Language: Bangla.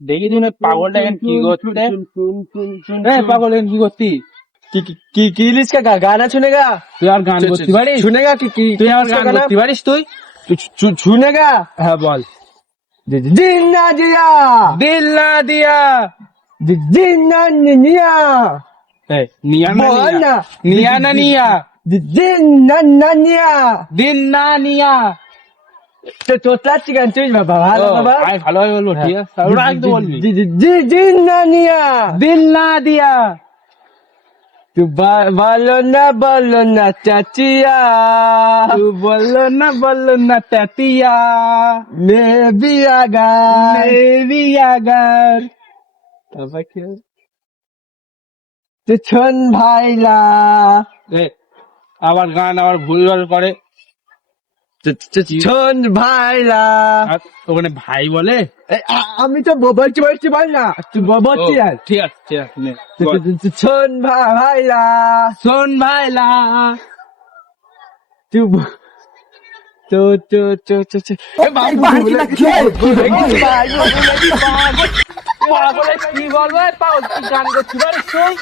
দেখি তুই পাগলটা এখন কি করতে পাগল এখন কি করতি কি লিস का गाना सुनेगा তুই আর গান করতে পারিস सुनेगा कि তুই আর গান করতে পারিস তুই सुनेगा হ্যাঁ বল जिन्ना जिया দিল না দিয়া जिन्ना निया নিয়া না बोल নিয়া ना নিয়া না নিয়া जिन्ना निया দিন না নিয়া तो तोतला चिकन तुझ बाबा बाबा আমি ভালোভাবে বলবো ঠিক আছে ওরা একদম বলবি जिन्ना निया দিল না দিয়া तू बोलो ना चाचिया তুই বললো না তেতিয়া मैं भी आगा মেরি আগার तू छन भाईला আবার গান আবার ভুলভাল করে छन भाईला আর ওখানে ভাই বলে আমি তো বলছি বল না তুই বলছি আর ঠিক আছে ঠিক আছে নে, বল। छन भाईला শোন ভাইলা तू तो কি বলবো পাগল তুই গান করতে পারিস তুই